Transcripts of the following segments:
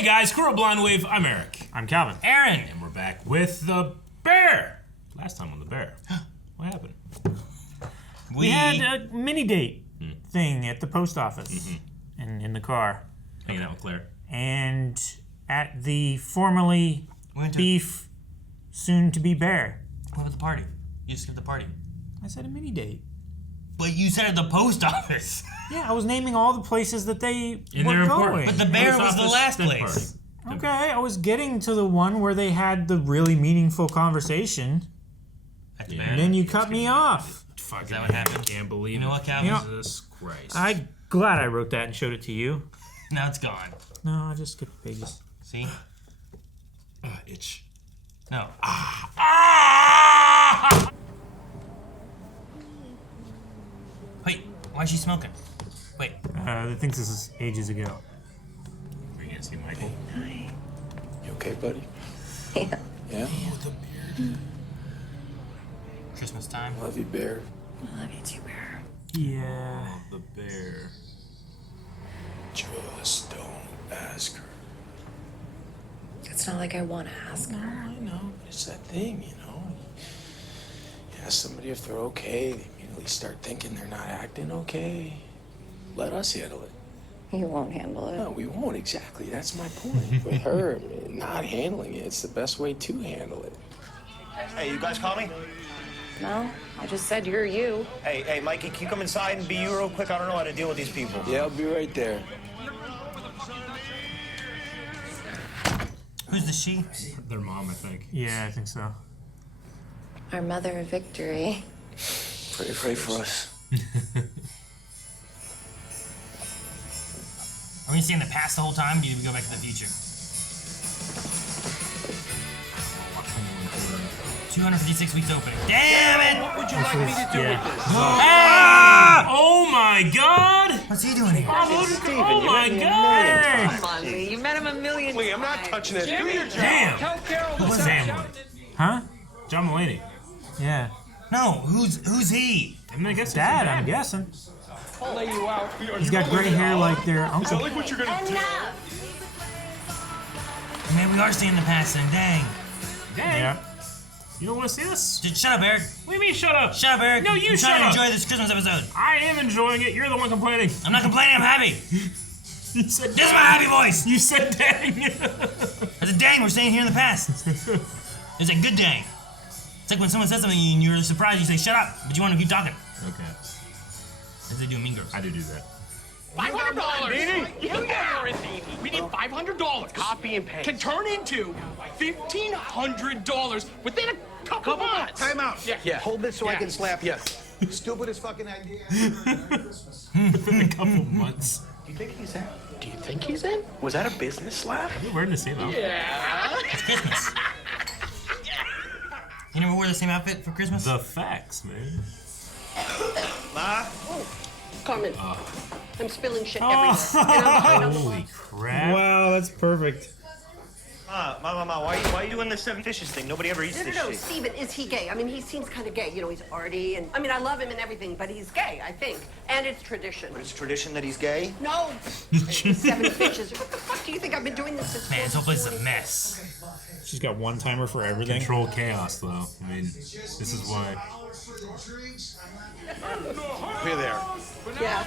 Hey guys, Crew of Blind Wave, I'm Eric. I'm Calvin. Aaron. And we're back with the bear. Last time on the bear. What happened? We had a mini date thing at the post office and in the car. Hanging out with Claire. And at the formerly beef, soon to be bear. What about the party? You skipped the party. I said a mini date. But you said at the post office. Yeah, I was naming all the places that they And were they're going. important. But the bear Post was the office, last then place. party. Okay, I was getting to the one where they had the really meaningful conversation. At the Yeah. bear. And then you cut me off. Fucking Is that what happened? Can't believe You know it. what, Calvin? Jesus Christ. I'm glad I wrote that and showed it to you. Now it's gone. No, I just skipped pages. See? Itch. No. Wait, why is she smoking? Wait. They think this is ages ago. We're gonna see Michael. You okay, buddy? Yeah. Yeah? Christmas time. Love you, Bear. I love you too, Bear. Yeah. The bear. Just don't ask her. It's not like I want to ask No, her. I know. It's that thing, you know. You ask somebody if they're okay, they immediately start thinking they're not acting okay. Let us handle it. You won't handle it. No, we won't, exactly. That's my point. With her not handling it, it's the best way to handle it. Hey, you guys call me? No, I just said you're you. Hey, Mikey, can you come inside and be you real quick? I don't know how to deal with these people. Yeah, I'll be right there. Who's the she? Their mom, I think. Yeah, I think so. Our mother of victory. Pray for us. Are we gonna stay in the past the whole time, or do we go back to the future? 256 weeks opening. Damn it! What would you like me to do with this? Ah! Oh my god! What's he doing here? Oh my god! Come on, Lee. You met him a million times. I'm not touching it. Do your job. Damn! Tell Carol Who's to Sam? Huh? John Mulaney. Yeah. No, who's he? I mean, I guess Dad, I'm guessing. I'll lay you out. He's got gray hair like their uncle. What you're gonna do? Man, we are staying in the past then. Dang. Dang. Yeah. You don't want to see this? Just shut up, Eric. What do you mean, shut up? Shut up, Eric. No, you I'm shut trying up. to enjoy this Christmas episode. I am enjoying it. You're the one complaining. I'm not complaining. I'm happy. You said This is my happy voice. You said dang. It's a dang. We're staying here in the past. It's a good dang. It's like when someone says something and you're surprised. You say shut up, but you want to keep talking. Okay. As they do in Mean Girls. I do that. $500. We need $500. Copy and paste. Can turn into $1,500 within a couple months. Time out. Yeah. Hold this so I Yeah. can slap you. Stupidest fucking idea. Within a couple months. Do you think he's in? Was that a business slap? You're wearing the same outfit. It's Christmas. You never wore the same outfit for Christmas? The facts, man. Ma? Carmen, I'm spilling shit Oh. everywhere. And I'm behind on the Holy lines. crap. Wow, that's perfect. Ma, why are you doing this seven fishes thing? Nobody ever eats No, this no, shit. Steven, is he gay? I mean, he seems kind of gay. You know, he's arty, and I mean, I love him and everything, but he's gay, I think. And it's tradition. It's tradition that he's gay? No. Seven fishes. What the fuck do you think? I've been doing this since Man, this whole place is a 4:40. mess. She's got one timer for everything. Control chaos, though. I mean, this is why. Here there. Yeah.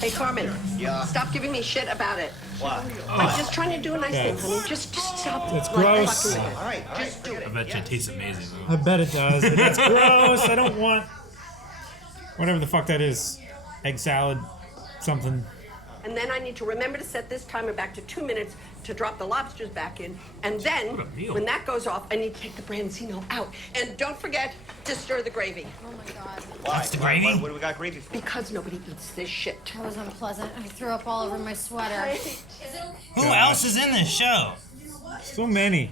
Hey, Carmen. Yeah. Stop giving me shit about it. What? I'm just trying to do a nice thing, honey. Just stop. That's like, gross. fucking with it. All right. Just do I it. bet you it tastes amazing, I though. bet it does, but that's gross. I don't want whatever the fuck that is. Egg salad, something. And then I need to remember to set this timer back to 2 minutes to drop the lobsters back in. And then, What a meal. when that goes off, I need to take the branzino out. And don't forget to stir the gravy. Oh my god, Why? That's the gravy? What do we got gravy for? Because nobody eats this shit. that was unpleasant. I threw up all over my sweater. Who else is in this show? So many.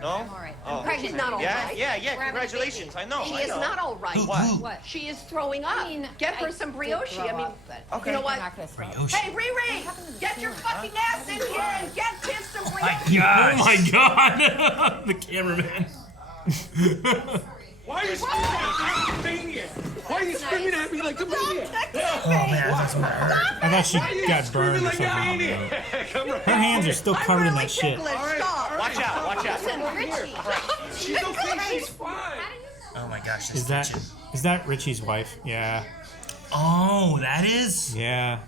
No? All right, I'm Oh. pregnant. She's not all Yeah, right. yeah, We're having a congratulations. baby. I know. She I is know. not all right. What? What? She is throwing up. I mean, Get her I some did brioche. throw I mean, up, but Okay. you know I'm what? not gonna throw up. Brioche. Hey, Riri, get your fucking ass in here and get Tiff some My brioche. God. Oh my god! The cameraman. Why are you screaming at me like a maniac? Why are you screaming at me like a maniac? Oh man, that's my hurt. I thought she Why are you got screaming burned or like a something. maniac? hands are still covered in that shit. Stop. Watch out, watch out. Listen, Richie. She's okay. She's fine. Oh my gosh, this kitchen. Is that Richie's wife? Yeah. Oh, that is? Yeah.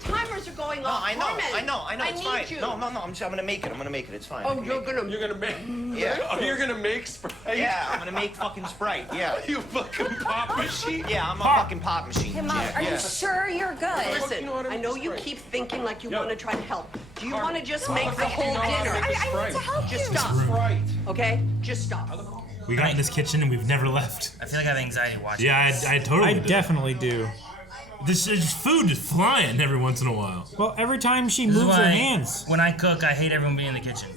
Timers are going No, off. I know, Carmen, it's need fine. you. No, I'm gonna make it, it's fine. Oh, you're gonna make. Yeah. Oh, you're gonna make Sprite. Yeah, I'm gonna make fucking Sprite, yeah. You fucking pop machine. Yeah, I'm a fucking pop machine. Hey, Mom, yeah, are yeah. you sure you're good? Listen, I know you keep thinking like you want to try to help. Do you want to just make the whole dinner? I need to help Just you. stop. Sprite. Okay? Just stop. We got in this kitchen and we've never left. I feel like I have anxiety watching. Yeah, I totally I do. definitely do. This is food is flying every once in a while. Well, every time she This is moves her why hands. When I cook, I hate everyone being in the kitchen.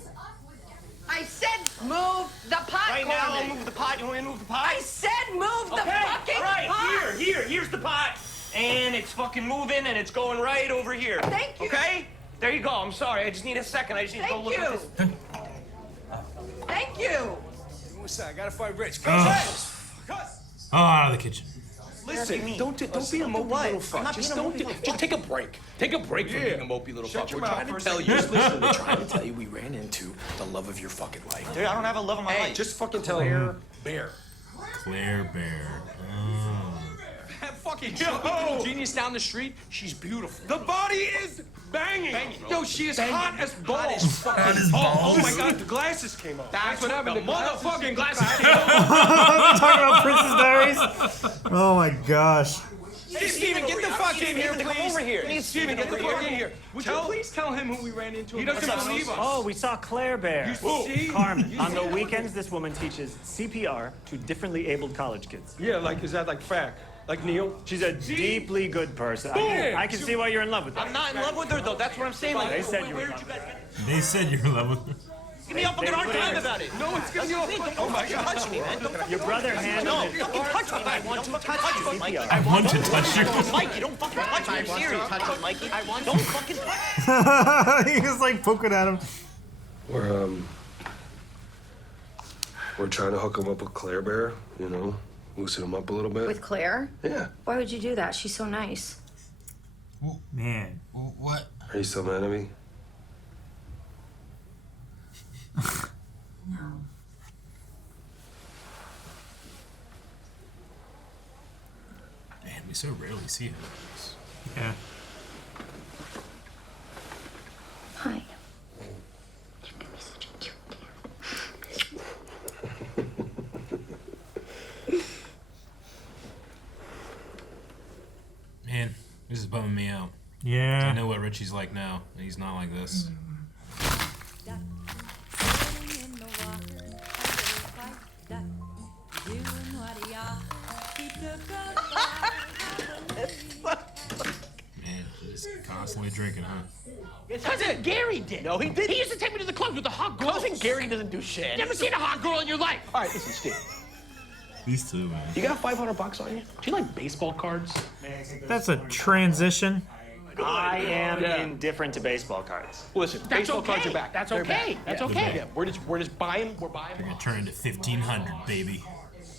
I said move the pot, Right now, I'll Carmen. move the pot. You want me to move the pot? I said move the fucking all right, pot. here's the pot. And it's fucking moving and it's going right over here. Thank you. Okay? There you go. I'm sorry. I just need a second. I just need to go Thank look you. at this. Thank you. What's that? I gotta find Rich. Oh, out of the kitchen. Listen, don't be a mopey little fuck. Just take a break. Take a break from being a mopey little fuck. We're trying to tell you. Just listen. We're trying to tell you we ran into the love of your fucking life. Dude, I don't have a love of my life. Just fucking tell her. Bear. Claire Bear. That fucking little genius down the street, she's beautiful. The body is banging. Yo, she is hot as balls. Oh my god, the glasses came off. That's what happened. The motherfucking glasses came off. Talking about Princess Diaries? Oh my gosh. Hey, Steven, get the fuck in here, Come please. over here. Steven, get the fuck in here. Would you please tell him who we ran into? He doesn't believe us. Oh, we saw Claire Bear. see? Carmen. On the weekends, this woman teaches CPR to differently abled college kids. Yeah, like, is that like fact? Like Neil? She's a deeply good person. I can see why you're in love with her. I'm not in love with her, though. That's what I'm saying. Like, They said you were in where'd love you with guys her. get? They said you're in love with her. Give me a fucking hard time about it. No, it's gonna be all fucking. Oh my god. Touch me, man. Don't fucking Your brother touch me. handled No, it. fucking touch me. I want to touch you, Mikey. I want to touch you. Mikey, don't fucking touch me. I'm serious. Touch me, Mikey. Don't fucking touch me. He was like poking at him. We're trying to hook him up with Claire Bear, loosen him up a little bit. With Claire? Yeah. Why would you do that? She's so nice. Man. What? Are you still mad at me? No. Man, we so rarely see him. Yeah. Hi. Man, this is bumming me out. Yeah. I know what Richie's like now, and he's not like this. Man, just constantly drinking, huh? That's it. Gary did. No, he did. He used to take me to the club with the hot girls. Gary doesn't do shit. Never seen a hot girl in your life. All right, listen, Steve. These two, man. You got $500 on you? Do you like baseball cards? That's a transition. I am indifferent to baseball cards. Listen, That's baseball okay. cards are back. That's They're okay. back. That's Yeah, okay. Yeah, we're just buying. We're buying. They're gonna turn into 1,500, baby.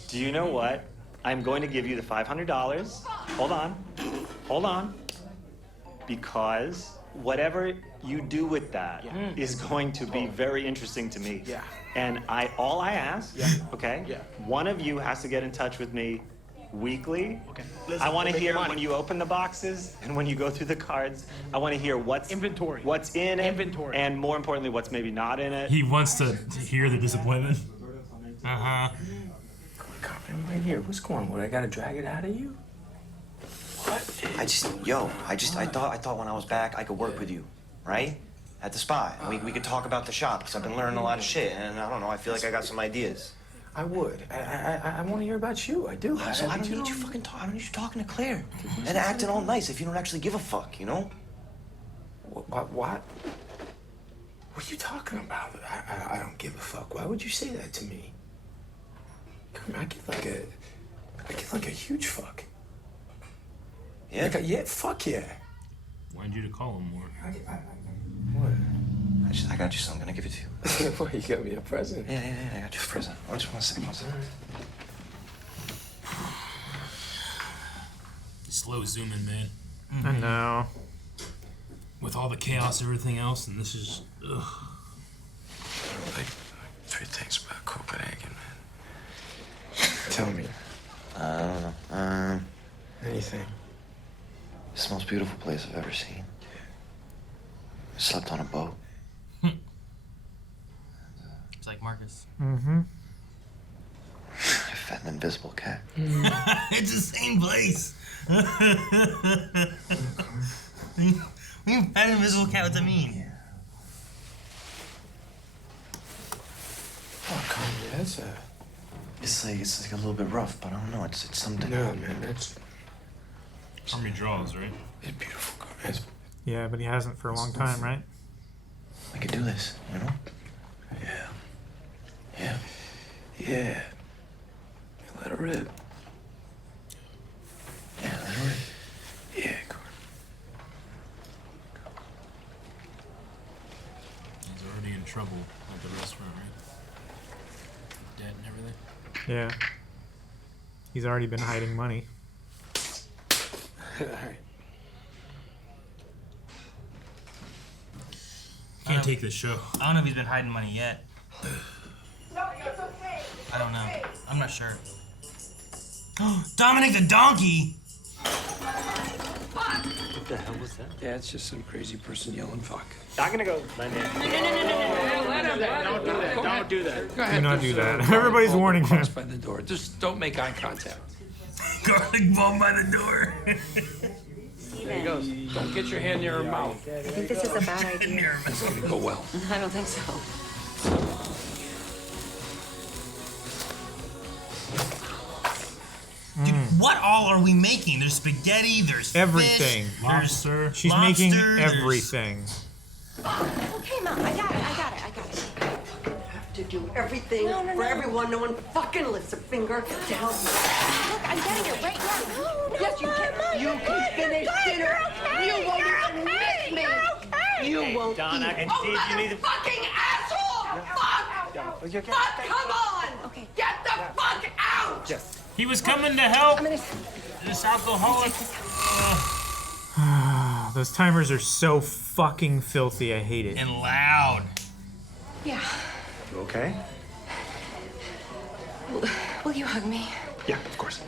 Do you know what? I'm going to give you the $500. Hold on. Hold on. Because whatever you do with that is going to be very interesting to me. Yeah. And all I ask, okay? Yeah. One of you has to get in touch with me weekly. Okay. I want to Listen, hear money. when you open the boxes and when you go through the cards. I want to hear what's Inventory. what's in it, Inventory. and more importantly, what's maybe not in it. He wants to hear the disappointment. Uh-huh. I'm right here. What's going on? What, I gotta drag it out of you? What? I thought when I was back, I could work with you, right? At the spa. And we could talk about the shop, because I've been learning a lot of shit, and I don't know, I feel like I got some ideas. I would. I want to hear about you. I do. So I don't need you fucking talk. I don't need you talking to Claire and acting all nice if you don't actually give a fuck, you know? What? What are you talking about? I don't give a fuck. Why would you say that to me? Come on, I get like a huge fuck. Yeah? Yeah, fuck yeah. Wanted you to call him more. What? I got you something. I'm gonna give it to you. What, you got me a present? Yeah, I got you a present. I just want to say one second. Slow zooming, man. I know. with all the chaos and everything else, and this is. Ugh. Like 3 things about Copenhagen, man. Tell me. I don't know. Anything. It's the most beautiful place I've ever seen. I slept on a boat. It's like Marcus. Mm-hmm. I fed an invisible cat. It's the same place. When you pet an invisible cat, what's that mean? Oh, Carl, yeah, that's It's like a little bit rough, but I don't know. It's something. No, man, that's. Army draws, right? It's beautiful, Carl. It's... Yeah, but he hasn't for a long time, right? I could do this, you know? Yeah. Yeah. Yeah. Let her rip. Yeah, let her rip. Yeah, Carl. He's already in trouble at the restaurant, right? Dead and everything. Yeah. He's already been hiding money. All right. Can't take this show. I don't know if he's been hiding money yet. I don't know. I'm not sure. Dominic the donkey! What the hell was that? Yeah, it's just some crazy person yelling fuck. I'm gonna go. My man. Don't do that. Don't do that. Go Do not do that. Everybody's warning him. By the door. Just don't make eye contact. Garlic bomb by the door. There he goes. Don't get your hand near her mouth. I think this is a bad idea. It's gonna go well. I don't think so. Dude, what all are we making? There's spaghetti, there's Everything. fish, Lobster. there's She's lobster, making there's- everything. Okay, Mom, I got it. Have to do everything No, no, for no. everyone. No one fucking lifts a finger to help me. Look, I'm getting it right now. No, Yes, you can. Mom, You can finish dinner. You won't even miss me. You won't Donna, eat. and Oh, Steve, you need to. fucking asshole! Fuck! Fuck! Come on! Okay. Get the fuck out! He was coming to help I'm gonna. this alcoholic. Those timers are so fucking filthy. I hate it. and loud. Yeah. You okay? Will you hug me? Yeah, of course.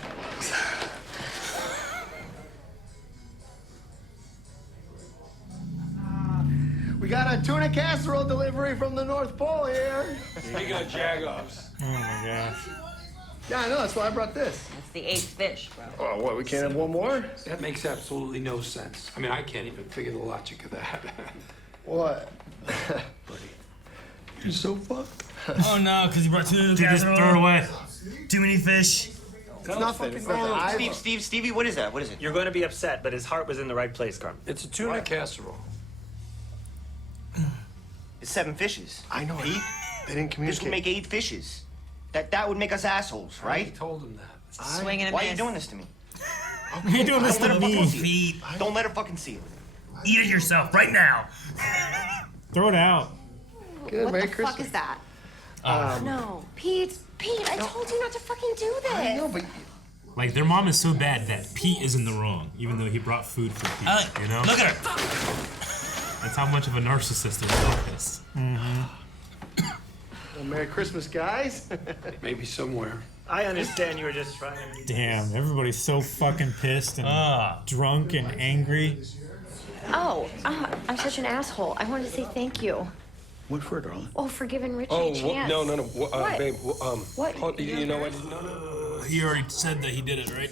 We got a tuna casserole delivery from the North Pole here. Speaking of jagoffs. Oh my gosh. Yeah, I know. That's why I brought this. That's the 8th fish, bro. Oh, what? We can't have one more? That makes absolutely no sense. I mean, I can't even figure the logic of that. What? You're so fucked. Oh no, because he brought two Dude, just throw it away. Too many fish. It's nothing. It's nothing. Stevie, what is that? What is it? You're going to be upset, but his heart was in the right place, Carmen. It's a tuna casserole. It's 7 fishes. I know. Pete, They didn't this would communicate. make 8 fishes. That would make us assholes, I right? told him that. Swing and a Why are you miss. doing this to me? Why are you doing this Don't let to her fucking me? see it. Pete, Don't let her fucking see it. eat it yourself right now. Throw it out. Good. What Merry the Christmas. fuck is that? No, Pete, I told you not to fucking do this. I know, but Like, their mom is so bad that Pete is in the wrong, even though he brought food for Pete. You know? Look at her. That's how much of a narcissist their mom is. well, Merry Christmas, guys. Maybe somewhere. I understand you were just trying to. Damn, everybody's so fucking pissed and drunk and angry. Oh, I'm such an asshole. I wanted to say thank you. What for, darling? Oh, for giving Richie Oh, a chance. no, What? babe. What? You know what? No. He already said that he did it, right?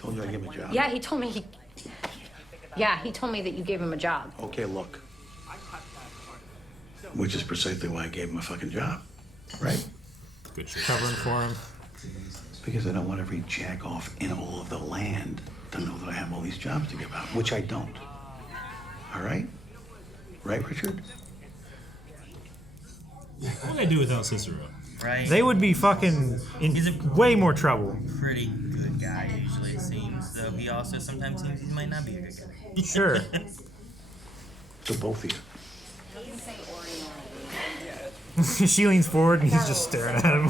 Told you I gave him a job. Yeah, he told me he told me that you gave him a job. Okay, look. Which is precisely why I gave him a fucking job, right? Good shit. Covering for him. Because I don't want every jack off in all of the land to know that I have all these jobs to give out, which I don't. All right? Right, Richard? What would I do without Cicero? Right. They would be fucking in He's a- way more trouble. Pretty good guy, usually it seems. Though he also sometimes seems he might not be a good guy. Sure. To both of you. She leans forward and he's just staring at him.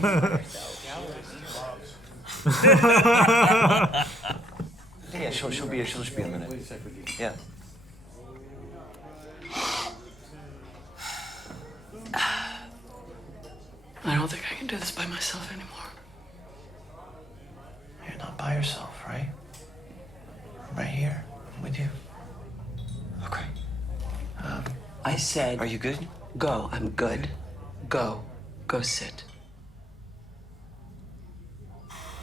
Yeah, she'll be a minute. Yeah. can't do this by myself anymore. You're not by yourself, right? I'm right here. I'm with you. Okay. I said... Are you good? Go. I'm good. Go. Go sit.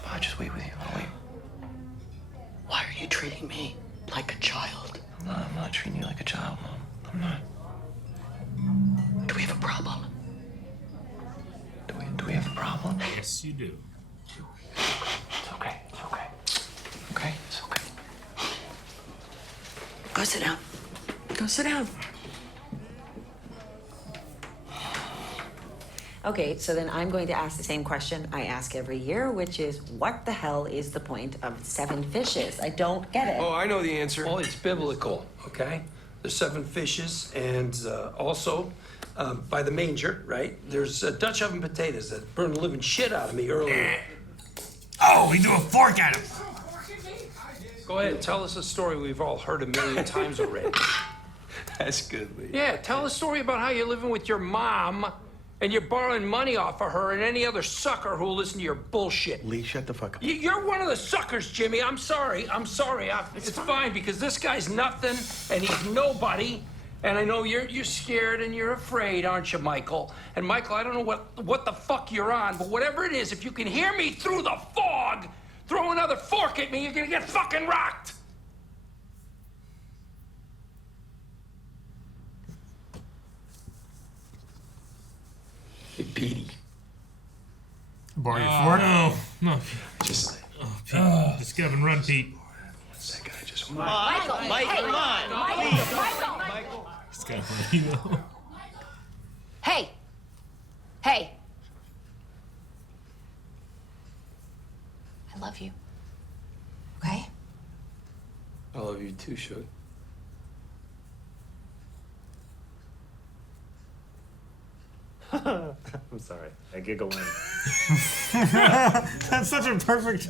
I'll just wait with you. I'll wait. Why are you treating me like a child? I'm not treating you like a child, Mom. I'm not. Do we have a problem? Do we have a problem? Yes, you do. It's okay. It's okay. Okay? It's okay. Go sit down. Go sit down. Okay, so then I'm going to ask the same question I ask every year, which is, what the hell is the point of 7 fishes? I don't get it. Oh, I know the answer. Well, it's biblical, okay? There's 7 fishes, and also by the manger, right? There's Dutch oven potatoes that burned the living shit out of me earlier. Oh, he threw a fork at him. Go ahead, tell us a story we've all heard a million times already. That's good, Lee. Yeah, tell a story about how you're living with your mom and you're borrowing money off of her and any other sucker who'll listen to your bullshit. Lee, shut the fuck up. You're one of the suckers, Jimmy. I'm sorry. It's fine because this guy's nothing and he's nobody. And I know you're scared and you're afraid, aren't you, Michael? And Michael, I don't know what the fuck you're on, but whatever it is, if you can hear me through the fog, throw another fork at me, you're gonna get fucking rocked. Hey, Petey. Borrow your fork? No. Just... Oh, Pete. Just get up and run, Pete. That guy just... Michael, come on. Michael. It's kind of funny, though. Hey. Hey. I love you. Okay? I love you too, Shug. I'm sorry. I giggle in. That's such a perfect...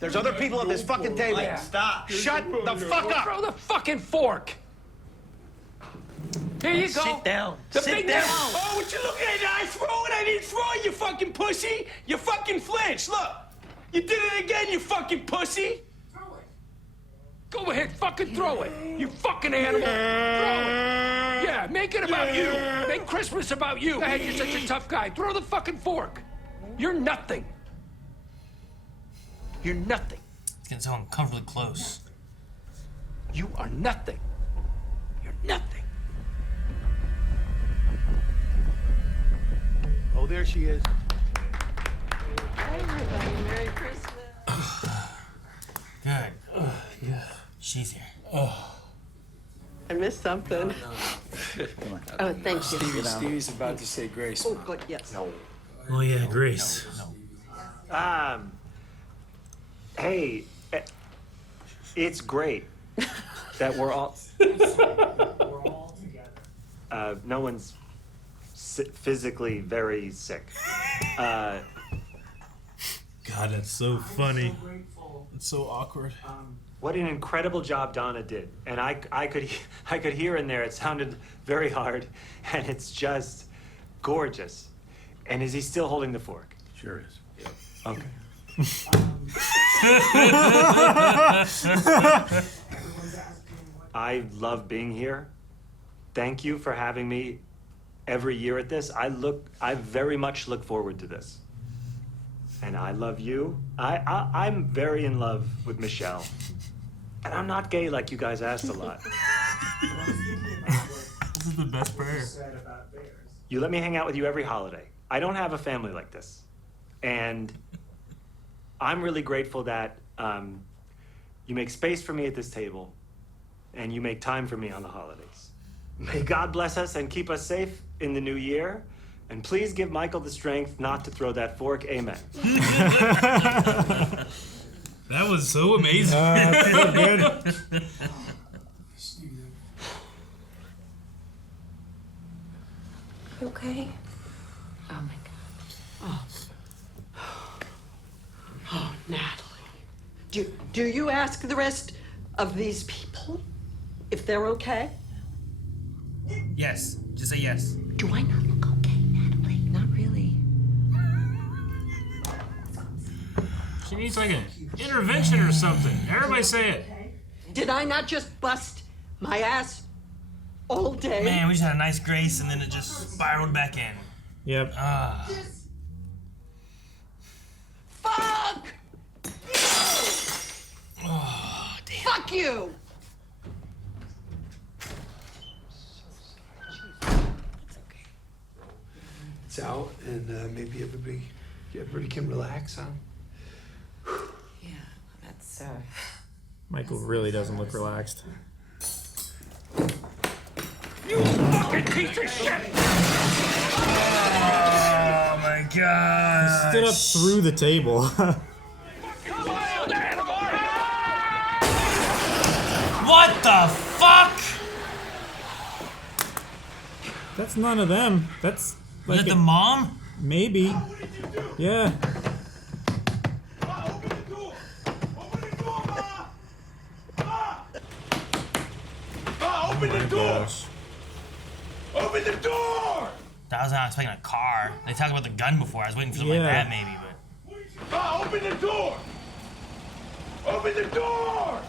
There's other people at this fucking table. Stop. Shut the fuck up. Throw the fucking fork. Here you go. Sit down. The Sit big down. Oh, what you looking at? I throw it. I didn't throw it, you fucking pussy. You fucking flinched. Look. You did it again, you fucking pussy. Throw it. Go ahead, fucking throw it. You fucking animal. Throw it. Yeah, make it about you. Make Christmas about you. Go ahead, you're such a tough guy. Throw the fucking fork. You're nothing. You're nothing. It's getting so uncomfortably close. You are nothing. You're nothing. Oh, there she is. Hi, everybody. Merry Christmas. Good. Yeah. She's here. I missed something. Oh, thank you. Stevie's about to say grace. Oh, good, yes. No. Oh, yeah, Grace. Hey, it's great that we're all together. No one's physically very sick. God, that's so funny. It's so awkward. What an incredible job Donna did, and I could hear in there. It sounded very hard, and it's just gorgeous. And is he still holding the fork? Sure is. Yep. Okay. I love being here. Thank you for having me every year at this. I very much look forward to this. And I love you. I'm very in love with Michelle. And I'm not gay like you guys asked a lot. This is the best prayer. You let me hang out with you every holiday. I don't have a family like this. And I'm really grateful that you make space for me at this table and you make time for me on the holidays. May God bless us and keep us safe in the new year. And please give Michael the strength not to throw that fork. Amen. That was so amazing. So good. You okay? Oh, my God. Oh, Natalie. Do you ask the rest of these people if they're okay? Yes. Just say yes. Do I not look okay, Natalie? Not really. She needs like an intervention or something. Everybody say it. Did I not just bust my ass all day? Man, we just had a nice grace and then it just spiraled back in. Yep. Fuck! Oh, damn. Fuck you! It's out, and maybe everybody can relax, huh? Yeah, that's, Michael really doesn't look relaxed. You fucking piece of shit! Oh my god. He stood up through the table. What the fuck? That's none of them. That's Was like it the mom? Maybe. Yeah. Open the door! Open the door! That was not expecting a car. They talked about the gun before. I was waiting for something like that maybe, but. Open the door! Open the door!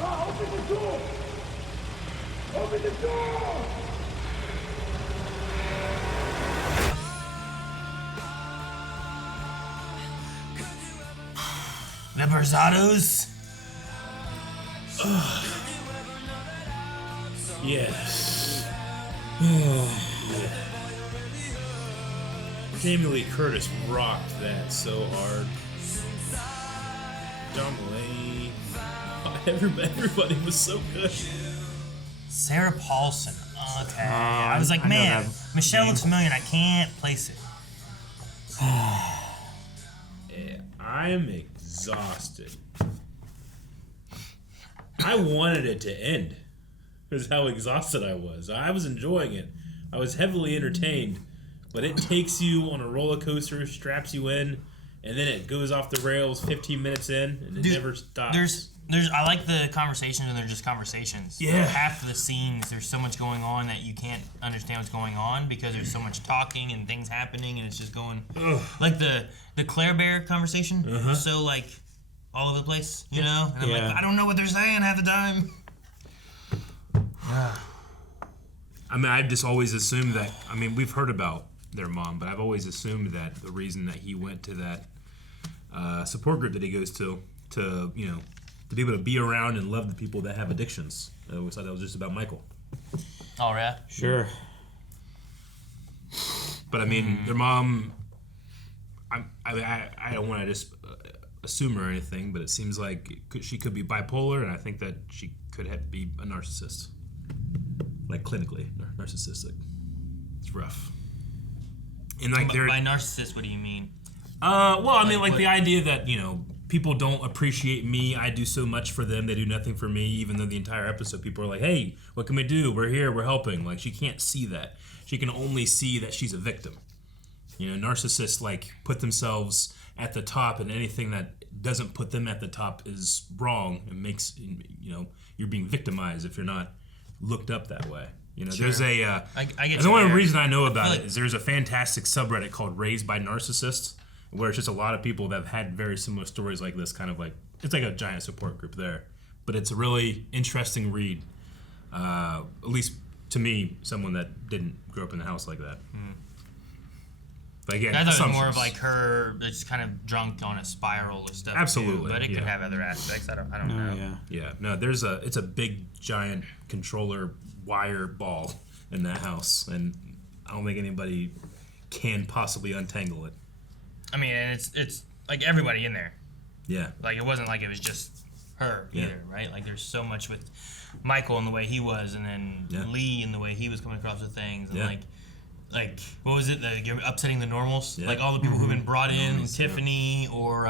Open the door! Open the door! The Berzattos? Yes. Jamie Lee Curtis rocked that so hard. John Mulaney. Everybody was so good. Sarah Paulson. Okay. I I was like, know man, that Michelle name. looks familiar and I can't place it. Yeah, I'm exhausted. I wanted it to end. Is how exhausted I was. I was enjoying it. I was heavily entertained, but it takes you on a roller coaster, straps you in, and then it goes off the rails 15 minutes in, and it never stops. I like the conversations when they're just conversations. Yeah. Half of the scenes, there's so much going on that you can't understand what's going on because there's so much talking and things happening, and it's just going. Ugh. Like the Claire Bear conversation. So like all over the place, you know. And I'm like, I don't know what they're saying half the time. I mean, I've just always assumed that. I mean, we've heard about their mom, but I've always assumed that the reason that he went to that support group that he goes to you know, to be able to be around and love the people that have addictions. I always thought that was just about Michael. Oh yeah. Sure. But I mean, their mom. I don't want to just assume or anything, but it seems like she could be bipolar, and I think that she could be a narcissist. Like clinically narcissistic. It's rough. And like by narcissist, what do you mean? Well, I mean, like the idea that, you know, people don't appreciate me. I do so much for them. They do nothing for me. Even though the entire episode, people are like, "Hey, what can we do? We're here. We're helping." Like she can't see that. She can only see that she's a victim. You know, narcissists like put themselves at the top, and anything that doesn't put them at the top is wrong. It makes, you know, you're being victimized if you're not looked up that way. You know, Sure. there's a. I get the you only there. reason I know I about feel it like- is there's a fantastic subreddit called "Raised by Narcissists," where it's just a lot of people that have had very similar stories like this. Kind of like it's like a giant support group there, but it's a really interesting read. At least to me, someone that didn't grow up in a house like that. But again, I thought it was more assumptions. of like her just kind of drunk on a spiral of stuff. Absolutely, too, but it could yeah. have other aspects. I don't know. Yeah, no, it's a big giant controller wire ball in that house, and I don't think anybody can possibly untangle it. I mean, and it's like everybody in there. Yeah. Like it wasn't like it was just her either, right? Like there's so much with Michael and the way he was, and then Lee and the way he was coming across with things, and like what was it? You're upsetting the normals, like all the people who've been brought in, Tiffany or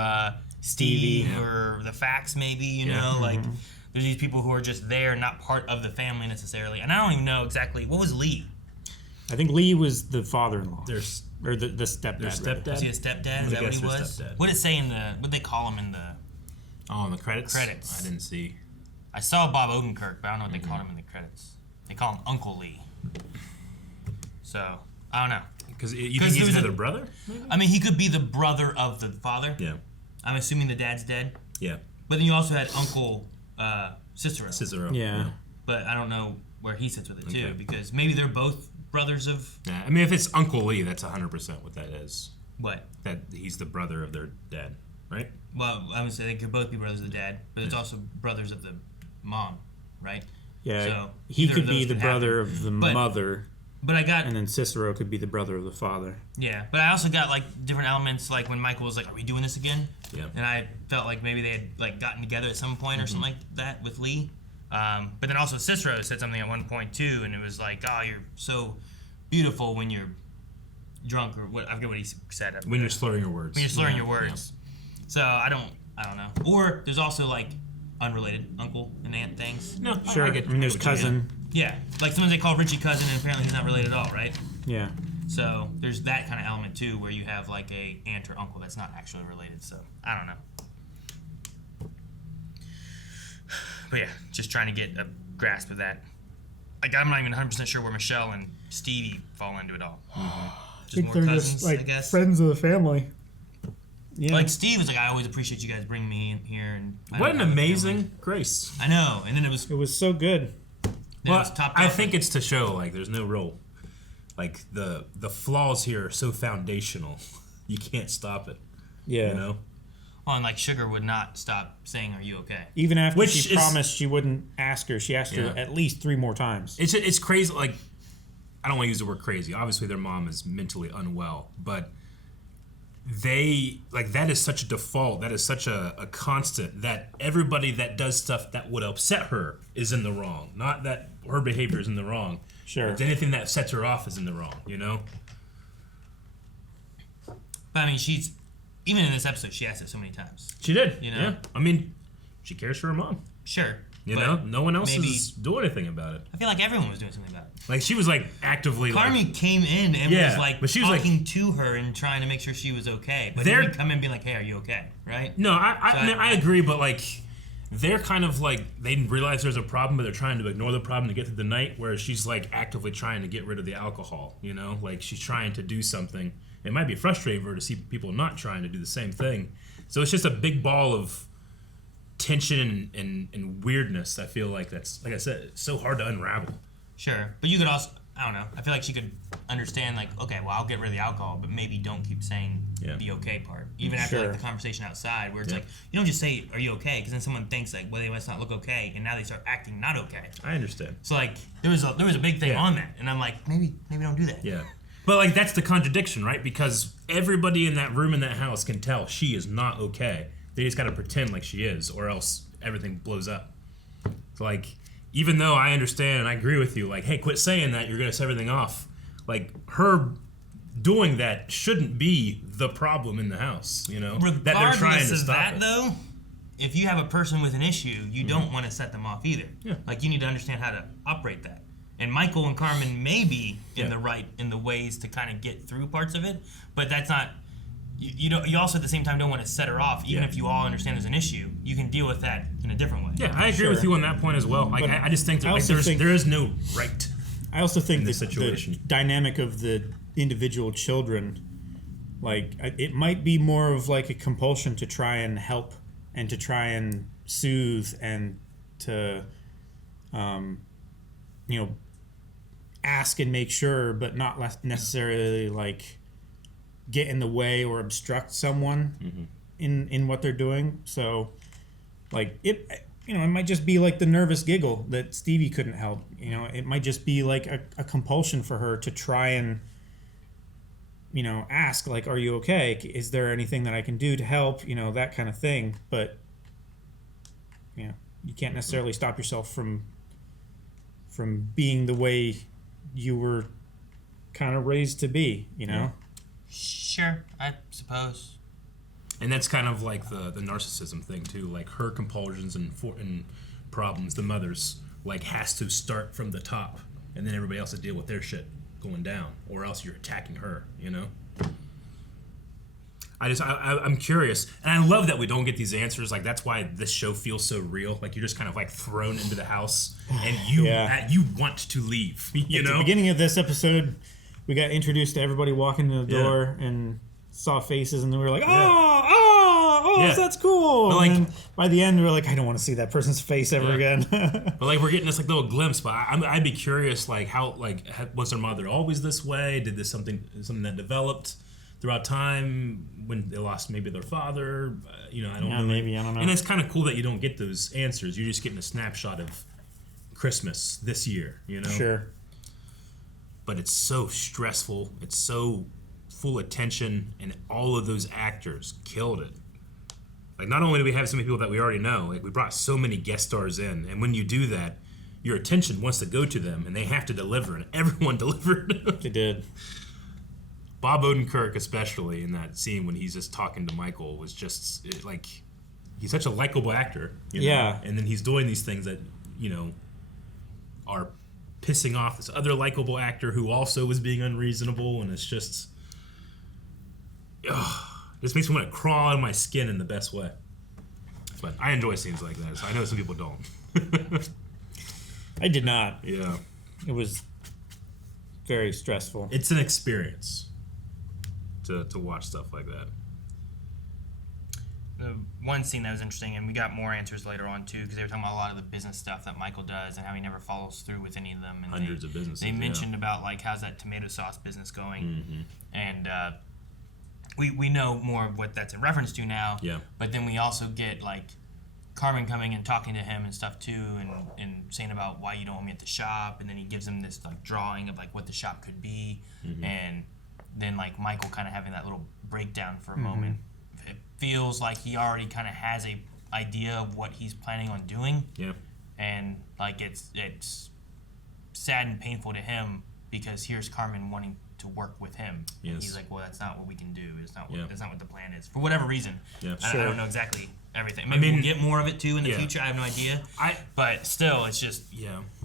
Steve or the Fax, maybe you know, like there's these people who are just there, not part of the family necessarily. And I don't even know exactly what was Lee. I think Lee was the father-in-law. Or the stepdad. Their stepdad? Was he a stepdad? Is that what he was? What did it say in the? What did they call him in the? Oh, in the credits. Credits. I didn't see. I saw Bob Odenkirk, but I don't know what they called him in the credits. They call him Uncle Lee. So I don't know. Because you think he's another brother? Maybe? I mean, he could be the brother of the father. Yeah. I'm assuming the dad's dead. Yeah. But then you also had Uncle Cicero. Cicero. Yeah. But I don't know where he sits with it too, because maybe they're both brothers of. Yeah. I mean, if it's Uncle Lee, that's 100% what that is. What? That he's the brother of their dad, right? Well, I would say they could both be brothers of the dad, but it's also brothers of the mom, right? Yeah. So he either could of be those the could brother happen. of the But- mother. But I got. And then Cicero could be the brother of the father. Yeah, but I also got like different elements, like when Michael was like, "Are we doing this again?" Yeah. And I felt like maybe they had like gotten together at some point or something like that with Lee. But then also Cicero said something at one point too, and it was like, "Oh, you're so beautiful when you're drunk," or what? I forget what he said. When you're slurring your words. When you're slurring your words. Yeah. So I don't know. Or there's also like unrelated uncle and aunt things. No, Sure. I mean, there's cousin. Yeah, like sometimes they call Richie cousin, and apparently he's not related at all, right? Yeah. So there's that kind of element too, where you have like a aunt or uncle that's not actually related. So I don't know. But yeah, just trying to get a grasp of that. Like I'm not even 100% sure where Michelle and Stevie fall into it all. Just more cousins, I guess. friends of the family. Yeah. Like Steve was like, I always appreciate you guys bringing me in here, and What an amazing grace. I know, and then it was so good. Well, I think it's to show like there's no real, like the flaws here are so foundational, you can't stop it. Yeah. You know. Well, and like Sugar would not stop saying, "Are you okay?" Even after Which she is- promised she wouldn't ask her, she asked her Yeah. at least 3 more times. It's crazy. Like, I don't want to use the word crazy. Obviously, their mom is mentally unwell, but they like that is such a default. That is such a constant that everybody that does stuff that would upset her is in the wrong. Not that her behavior is in the wrong. Sure. But anything that sets her off is in the wrong. You know. But I mean, she's even in this episode, she asked it so many times. She did. You know? Yeah. I mean, she cares for her mom. Sure. You but know, no one else maybe- is doing anything about it. I feel like everyone was doing something about it. Like she was like actively. Carmi like, came in and Yeah, was like but she was like- talking to her and trying to make sure she was okay. But then They're- you come in and be like, "Hey, are you okay?" Right? No, So I agree, but like they're kind of like they realize there's a problem, but they're trying to ignore the problem to get through the night. Whereas she's like actively trying to get rid of the alcohol. You know, like she's trying to do something. It might be frustrating for her to see people not trying to do the same thing. So it's just a big ball of tension and weirdness. I feel like that's, like I said, it's so hard to unravel. Sure, but you could also, I don't know. I feel like she could understand, like, okay, well, I'll get rid of the alcohol, but maybe don't keep saying the okay part, even after Sure. like the conversation outside, where it's Yeah. like you don't just say, "Are you okay?" Because then someone thinks like, well, they must not look okay, and now they start acting not okay. I understand. So like, there was a big thing Yeah. on that, and I'm like, maybe don't do that. Yeah. But like that's the contradiction, right? Because everybody in that room in that house can tell she is not okay. They just gotta pretend like she is, or else everything blows up. So like, even though I understand and I agree with you, like, hey, quit saying that, you're gonna set everything off. Like her doing that shouldn't be the problem in the house, you know? That they're trying Regardless to of stop that, it. though, if you have a person with an issue, you don't want to set them off either. Yeah. Like you need to understand how to operate that. And Michael and Carmen may be in Yeah. the ways to kind of get through parts of it, but that's not. You also at the same time don't want to set her off, even Yeah. if you all understand there's an issue. You can deal with that in a different way. Yeah, I agree with you on that point as well. Like, But I just think that I like, also think- there is no right. I also think in the this situation. dynamic of the individual children, like it might be more of like a compulsion to try and help and to try and soothe and to, ask and make sure, but not necessarily like get in the way or obstruct someone in what they're doing. So, like it might just be like the nervous giggle that Stevie couldn't help. It might just be like a compulsion for her to try and, ask like, "Are you okay? Is there anything that I can do to help?" That kind of thing. But, you can't necessarily stop yourself from being the way you were kind of raised to be. Sure, I suppose. And that's kind of like the narcissism thing too. Like her compulsions and problems, the mother's like has to start from the top, and then everybody else to deal with their shit going down, or else you're attacking her. I'm curious, and I love that we don't get these answers. Like that's why this show feels so real. Like you're just kind of like thrown into the house, and you want to leave. At the beginning of this episode, we got introduced to everybody walking in the door and saw faces, and then we were like, Yeah. that's cool. But, and then by the end, we were like, I don't want to see that person's face ever again. But like we're getting this like little glimpse. But I'd be curious, like how was their mother always this way? Did this something that developed throughout time when they lost maybe their father? I don't know. Maybe, I don't know. And it's kind of cool that you don't get those answers. You're just getting a snapshot of Christmas this year. Sure. But it's so stressful. It's so full of tension, and all of those actors killed it. Like, not only do we have so many people that we already know, like we brought so many guest stars in, and when you do that, your attention wants to go to them, and they have to deliver, and everyone delivered. They did. Bob Odenkirk, especially in that scene when he's just talking to Michael, was just like, he's such a likable actor. Yeah. And then he's doing these things that are pissing off this other likable actor who also was being unreasonable, and it's just, this makes me want to crawl out of my skin in the best way. But I enjoy scenes like that, so I know some people don't. I did not. Yeah. It was very stressful. It's an experience to watch stuff like that. The one scene that was interesting, and we got more answers later on too, because they were talking about a lot of the business stuff that Michael does and how he never follows through with any of them. And Hundreds of businesses. They mentioned about like how's that tomato sauce business going, Mm-hmm. and we know more of what that's in reference to now. Yeah. But then we also get like Carmen coming and talking to him and stuff too, and saying about why you don't want me at the shop, and then he gives him this like drawing of like what the shop could be, and then like Michael kind of having that little breakdown for a moment. It feels like he already kind of has a idea of what he's planning on doing. Yeah. And like it's sad and painful to him because here's Carmen wanting to work with him. Yes. He's like, well, that's not what we can do. It's not. Yeah. That's not what the plan is. For whatever reason. Yeah. I Sure. don't know exactly everything. Maybe we'll get more of it too in the Yeah. future. I have no idea. But still, it's just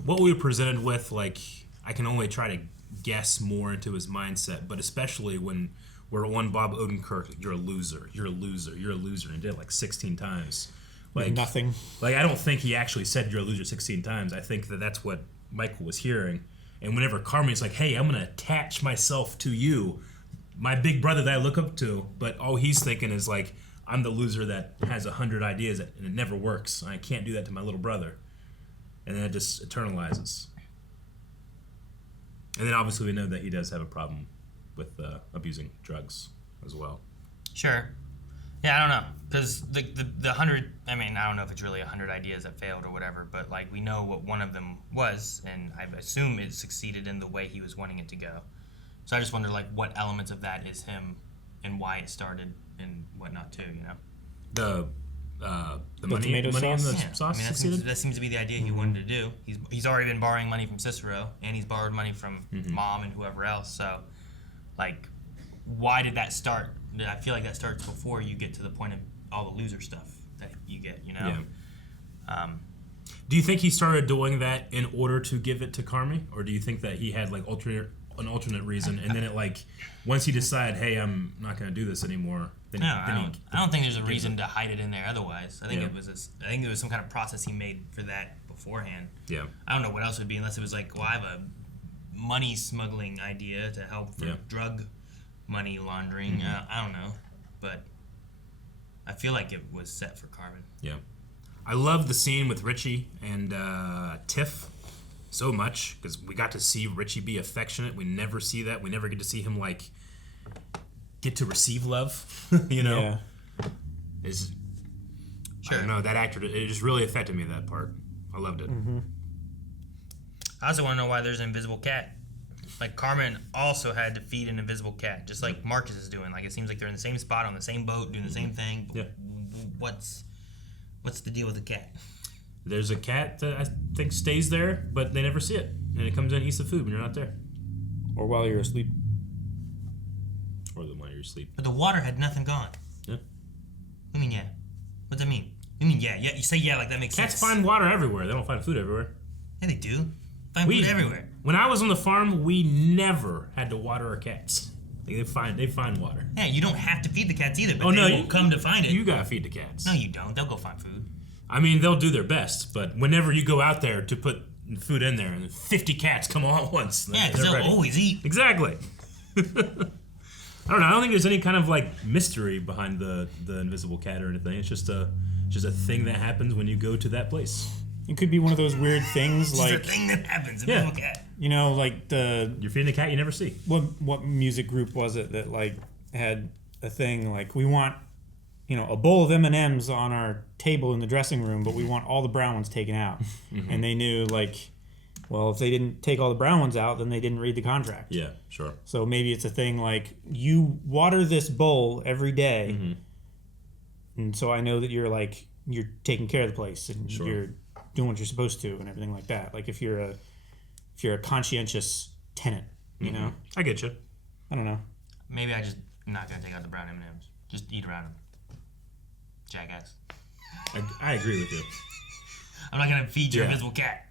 what we were presented with. Like, I can only try to guess more into his mindset, but especially when we're on Bob Odenkirk, you're a loser, you're a loser, you're a loser, and he did it like 16 times. Like nothing. Like, I don't think he actually said you're a loser 16 times. I think that's what Michael was hearing. And whenever Carmen's like, hey, I'm going to attach myself to you, my big brother that I look up to, but all he's thinking is like, I'm the loser that has 100 ideas and it never works. I can't do that to my little brother. And then it just eternalizes. And then obviously we know that he does have a problem with abusing drugs as well. Sure. Yeah, I don't know, because the 100. I mean, I don't know if it's really 100 ideas that failed or whatever, but like we know what one of them was, and I assume it succeeded in the way he was wanting it to go. So I just wonder like what elements of that is him, and why it started and whatnot too. The money in the sauce I mean, succeeded? that seems to be the idea he wanted to do. He's already been borrowing money from Cicero, and he's borrowed money from Mom and whoever else. So, like, why did that start? I feel like that starts before you get to the point of all the loser stuff that you get. Yeah. Do you think he started doing that in order to give it to Carmi, or do you think that he had like an alternate reason, and then it like once he decided, hey, I'm not going to do this anymore? Then I don't think there's a reason to hide it in there. Otherwise, I think it was there was some kind of process he made for that beforehand. Yeah. I don't know what else it would be unless it was like, well, I have a money smuggling idea to help for drug money laundering. I don't know, but I feel like it was set for Carmen. Yeah. I love the scene with Richie and Tiff so much because we got to see Richie be affectionate. We never see that. We never get to see him like get to receive love. Yeah. I don't know, that actor, it just really affected me, that part. I loved it. I also want to know why there's an invisible cat. Like, Carmen also had to feed an invisible cat, just like Marcus is doing. Like, it seems like they're in the same spot on the same boat doing the same thing. Yeah. What's the deal with the cat? There's a cat that I think stays there, but they never see it. And it comes in and eats the food when you're not there. Or while you're asleep. Or while you're asleep. But the water had nothing gone. Yeah. I mean, yeah. What does that mean? You mean, yeah. You say yeah like that makes sense. Cats find water everywhere. They don't find food everywhere. Yeah, they do. Find food everywhere. When I was on the farm, we never had to water our cats. They find water. Yeah, you don't have to feed the cats either, but they will come to find it. You gotta feed the cats. No, you don't. They'll go find food. I mean, they'll do their best, but whenever you go out there to put food in there, and 50 cats come all at once. Yeah, because they'll always eat. Exactly. I don't know. I don't think there's any kind of like mystery behind the invisible cat or anything. It's just a thing that happens when you go to that place. It could be one of those weird things It's like a thing that happens. Invisible cat. you know, like you're feeding a cat you never see. What music group was it that like had a thing like we want, you know, a bowl of M&Ms on our table in the dressing room, but we want all the brown ones taken out. And they knew like, well, if they didn't take all the brown ones out, then they didn't read the contract. Yeah, sure. So maybe it's a thing like you water this bowl every day, and so I know that you're taking care of the place and you're doing what you're supposed to and everything like that. Like if you're a conscientious tenant, you know. I get you. I don't know. Maybe I just not gonna take out the brown M&Ms. Just eat around them. Jackass. I agree with you. I'm not gonna feed your invisible cat.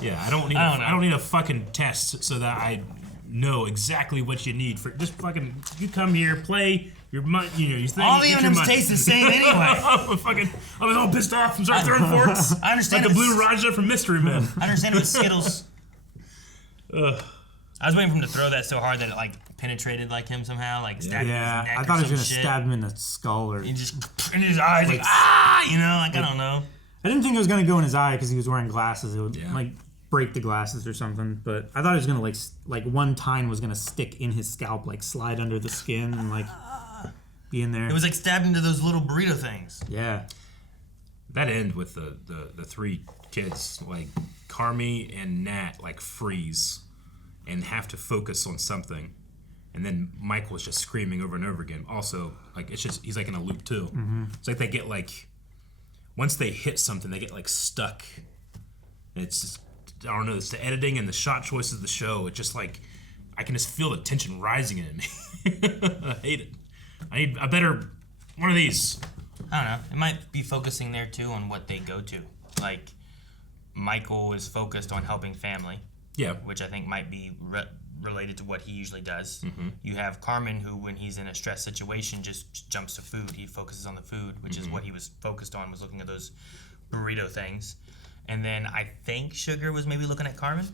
Yeah, I don't need a fucking test so that I know exactly what you need for. Just fucking, you come here, play your money. You know, you think all the M&Ms taste the same anyway. I was all pissed off and started throwing forks. I understand. Like the Blue Raja from Mystery Men. I understand it was Skittles. I was waiting for him to throw that so hard that it like penetrated like him somehow, like stabbed his neck I thought he was gonna shit. stab him in the skull or. He just in his eyes, like you know, like I don't know. I didn't think it was gonna go in his eye because he was wearing glasses. It would like break the glasses or something. But I thought it was gonna like one tine was gonna stick in his scalp, like slide under the skin and like be in there. It was like stabbed into those little burrito things. Yeah. That end with the three kids, like Carmi and Nat, like freeze and have to focus on something. And then Michael's just screaming over and over again. Also, like it's just he's like in a loop too. It's like they get like once they hit something, they get like stuck. And it's just I don't know. It's the editing and the shot choices of the show. It's just like I can just feel the tension rising in me. I hate it. I need a better one of these. I don't know. It might be focusing there too on what they go to. Like Michael is focused on helping family. Yeah. Which I think might be related to what he usually does. You have Carmen, who when he's in a stress situation just jumps to food. He focuses on the food, which is what he was focused on, was looking at those burrito things. And then I think Sugar was maybe looking at Carmen.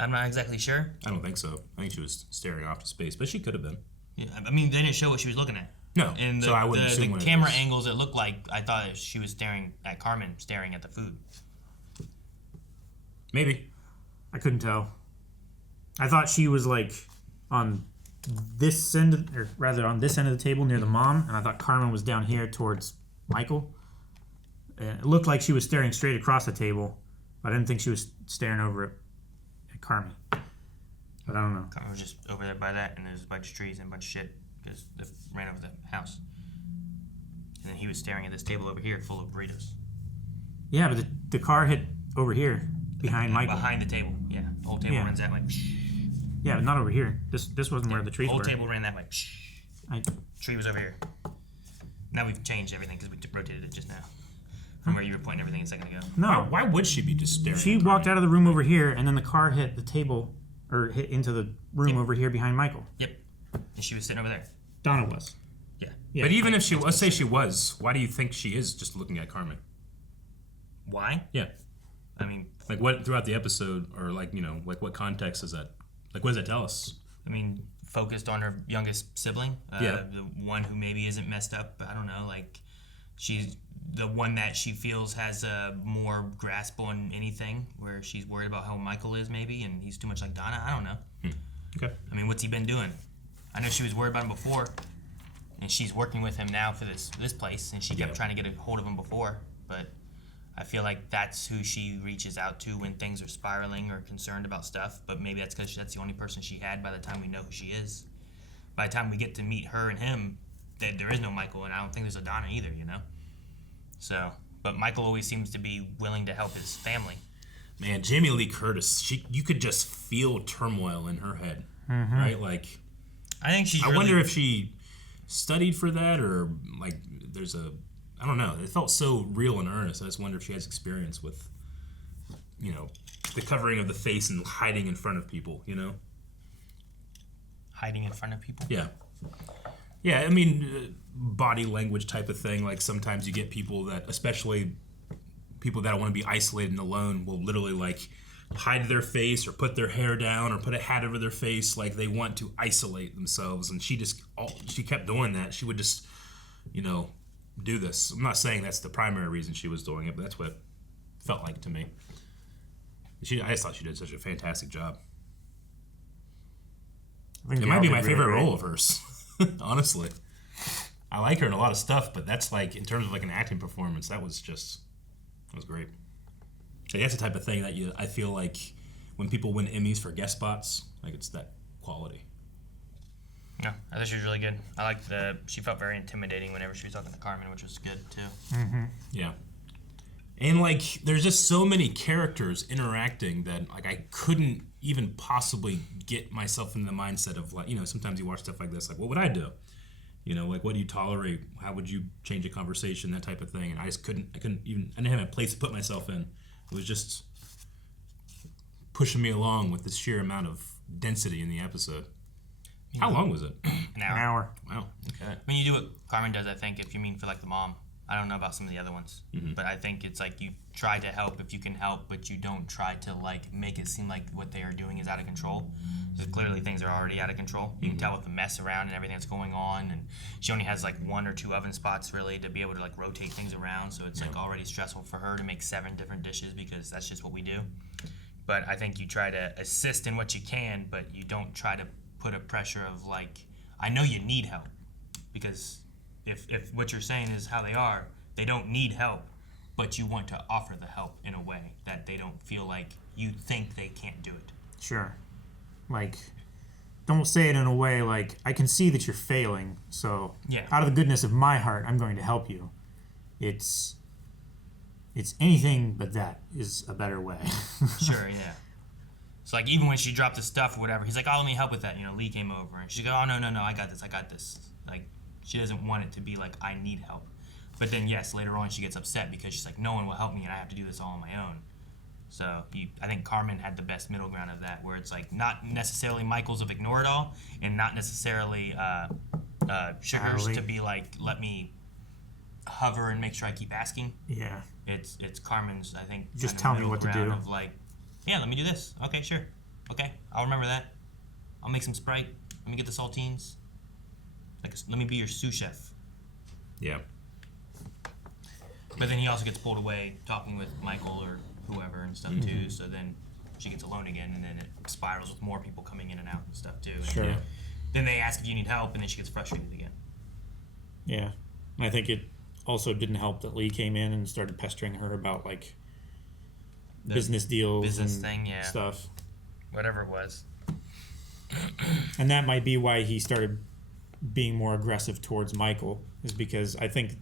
I'm not exactly sure. I don't think so. I think she was staring off to space, but she could have been. Yeah, I mean, they didn't show what she was looking at. No, and so I wouldn't assume the camera angles, it looked like I thought she was staring at Carmen, staring at the food. Maybe. I couldn't tell. I thought she was like on this end, or rather on this end of the table near the mom, and I thought Carmen was down here towards Michael. It looked like she was staring straight across the table, but I didn't think she was staring over at Carmen. But I don't know. Carmen was just over there by that, and there's a bunch of trees and a bunch of shit because they ran over the house. And then he was staring at this table over here full of burritos. Yeah, but the car hit over here behind Michael. Behind the table, yeah. The whole table runs that way. Yeah, but not over here. This wasn't where the trees were. The whole table ran that way. Tree was over here. Now we've changed everything because we rotated it just now. From where you were pointing everything a second ago. No. Why would she be just staring? She walked out of the room over here, and then the car hit the table, or hit into the room over here behind Michael. Yep. And she was sitting over there. Donna was. Yeah. But even if she, let's say she was, why do you think she is just looking at Carmen? Why? Yeah. I mean, like what throughout the episode, or like, you know, like what context is that? Like, what does that tell us? I mean, focused on her youngest sibling. Yeah. The one who maybe isn't messed up. I don't know. Like, she's the one that she feels has a more grasp on anything, where she's worried about how Michael is maybe, and he's too much like Donna. I don't know. Okay. I mean, what's he been doing? I know she was worried about him before, and she's working with him now for this place, and she kept trying to get a hold of him before, but I feel like that's who she reaches out to when things are spiraling or concerned about stuff, but maybe that's because that's the only person she had by the time we know who she is. By the time we get to meet her and him, there is no Michael, and I don't think there's a Donna either, you know? So, but Michael always seems to be willing to help his family. Man, Jamie Lee Curtis, you could just feel turmoil in her head, right? Like, I think she's I wonder if she studied for that, or like there's I don't know. It felt so real and earnest. I just wonder if she has experience with, you know, the covering of the face and hiding in front of people, you know? Hiding in front of people? Yeah. Yeah, I mean, body language type of thing. Like sometimes you get people that, especially people that want to be isolated and alone, will literally like hide their face or put their hair down or put a hat over their face. Like they want to isolate themselves. And she kept doing that. She would just, do this. I'm not saying that's the primary reason she was doing it, but that's what it felt like to me. I just thought she did such a fantastic job. It might be my favorite role of hers, honestly. I like her in a lot of stuff, but that's like, in terms of like an acting performance, that was great. So that's the type of thing that I feel like when people win Emmys for guest spots, like it's that quality. Yeah, I thought she was really good. I liked she felt very intimidating whenever she was talking to Carmen, which was good too. Mm-hmm. Yeah. And like, there's just so many characters interacting that like I couldn't even possibly get myself in the mindset of like, sometimes you watch stuff like this, like what would I do? Like what do you tolerate? How would you change a conversation? That type of thing. And I didn't have a place to put myself in. It was just pushing me along with the sheer amount of density in the episode. How long was it? An hour. Wow. Okay. When you do what Carmen does, I think, if you mean for like the mom, I don't know about some of the other ones, but I think it's like you try to help if you can help, but you don't try to like make it seem like what they are doing is out of control. So clearly things are already out of control. You can tell with the mess around and everything that's going on, and she only has like 1 or 2 oven spots really to be able to like rotate things around. So it's like already stressful for her to make 7 different dishes because that's just what we do. But I think you try to assist in what you can, but you don't try to put a pressure of like, I know you need help, because if what you're saying is how they are, they don't need help, but you want to offer the help in a way that they don't feel like you think they can't do it. Sure. Like, don't say it in a way like, I can see that you're failing, so out of the goodness of my heart, I'm going to help you. It's anything but that is a better way. Sure, yeah. So like even when she dropped the stuff or whatever, he's like, oh, let me help with that. Lee came over and she's like, oh, no, I got this. Like, she doesn't want it to be like, I need help. But then, yes, later on she gets upset because she's like, no one will help me and I have to do this all on my own. So I think Carmen had the best middle ground of that, where it's like not necessarily Michael's of ignore it all and not necessarily Sugar's to be like, let me hover and make sure I keep asking. Yeah. It's Carmen's, I think, just tell me what to do. Of like, yeah, let me do this. Okay, sure. Okay, I'll remember that. I'll make some Sprite. Let me get the saltines. Like, let me be your sous chef. Yeah. But then he also gets pulled away talking with Michael or whoever and stuff too. So then she gets alone again, and then it spirals with more people coming in and out and stuff too. And Sure. Then they ask if you need help, and then she gets frustrated again. Yeah, and I think it also didn't help that Lee came in and started pestering her about like the business deals and stuff. Whatever it was. And that might be why he started being more aggressive towards Michael, is because I think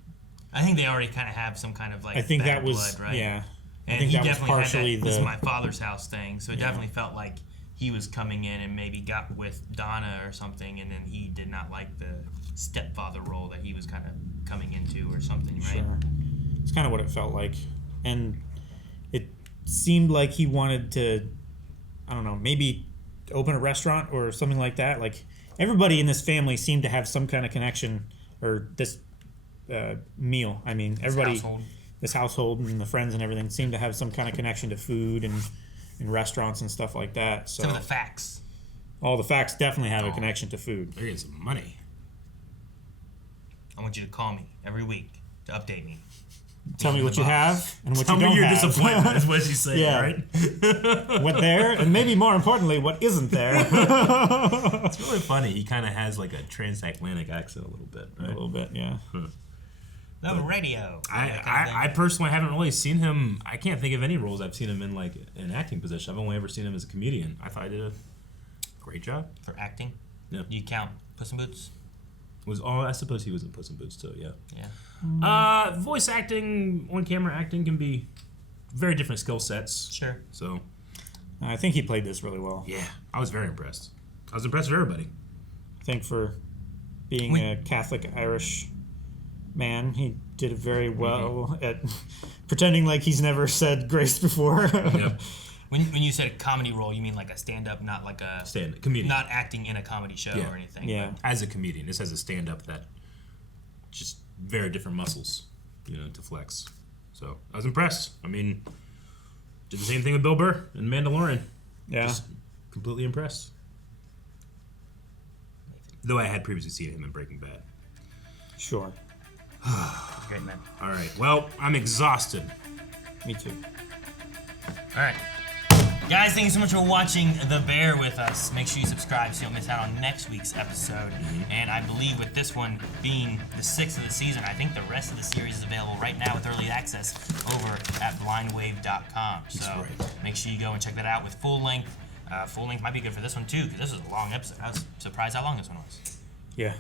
they already kind of have some kind of like I think bad that was blood, right? Yeah. And I think he that was definitely partially had that, this is my father's house thing, so it definitely felt like he was coming in and maybe got with Donna or something, and then he did not like the stepfather role that he was kind of coming into or something, right? Sure. It's kind of what it felt like. And it seemed like he wanted to, I don't know, maybe open a restaurant or something like that. Like, everybody in this family seemed to have some kind of connection, or this meal. I mean, everybody, this household and the friends and everything seemed to have some kind of connection to food and restaurants and stuff like that. So some of the facts. All the facts definitely have a connection to food. They're getting some money. I want you to call me every week to update me. Tell me what you have and what Tell you don't me your have. disappointment is what she's saying, right? What there, and maybe more importantly, what isn't there. It's really funny. He kind of has like a transatlantic accent a little bit, right? A little bit, yeah. The radio. I personally haven't really seen him. I can't think of any roles I've seen him in like an acting position. I've only ever seen him as a comedian. I thought he did a great job. For acting? Yeah. Do you count Puss in Boots? I suppose he was in Puss in Boots too, yeah. Yeah. Voice acting, on-camera acting can be very different skill sets. Sure. So, I think he played this really well. Yeah, I was very impressed. I was impressed with everybody. I think for being a Catholic Irish man, he did very well at pretending like he's never said grace before. Yep. When you said a comedy role, you mean like a stand-up, not like a comedian, not acting in a comedy show or anything. Yeah, as a comedian, this has a stand-up that just very different muscles, to flex. So I was impressed. I mean, Did the same thing with Bill Burr and Mandalorian. Yeah. Just completely impressed. Though I had previously seen him in Breaking Bad. Sure. Great man. All right. Well, I'm exhausted. Me too. All right. Guys, thank you so much for watching The Bear with us. Make sure you subscribe so you don't miss out on next week's episode. And I believe with this one being the 6th of the season, I think the rest of the series is available right now with early access over at blindwave.com. So make sure you go and check that out with full length. Full length might be good for this one too, because this is a long episode. I was surprised how long this one was. Yeah.